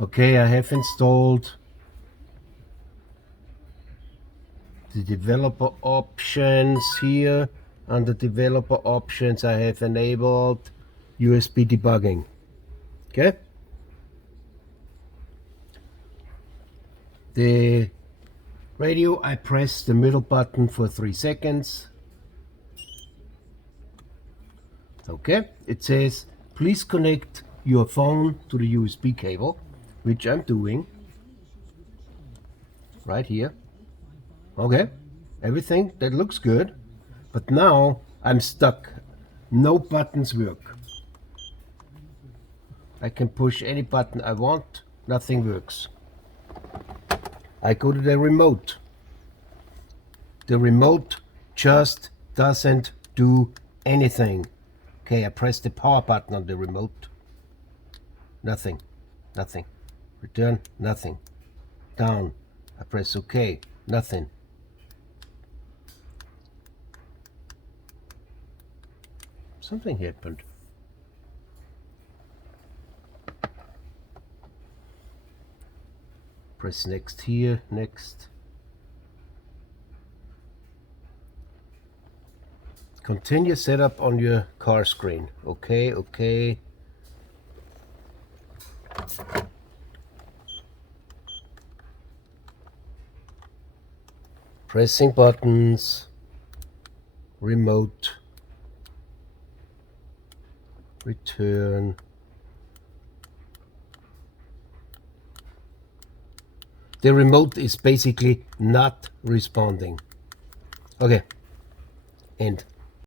Okay, I have installed the developer options here. Under developer options, I have enabled USB debugging. Okay. The radio, I press the middle button for 3 seconds. Okay, it says please connect your phone to the USB cable, which I'm doing right here. Okay, everything that looks good, but now I'm stuck. No buttons work. I can push any button I want, nothing works. I go to the remote. The remote just doesn't do anything. Okay, I press the power button on the remote. Nothing, nothing. Return, nothing. Down, I press OK, nothing. Something happened. Press next here, next. Continue setup on your car screen. Okay, okay. Pressing buttons, remote, return. The remote is basically not responding. Okay, end.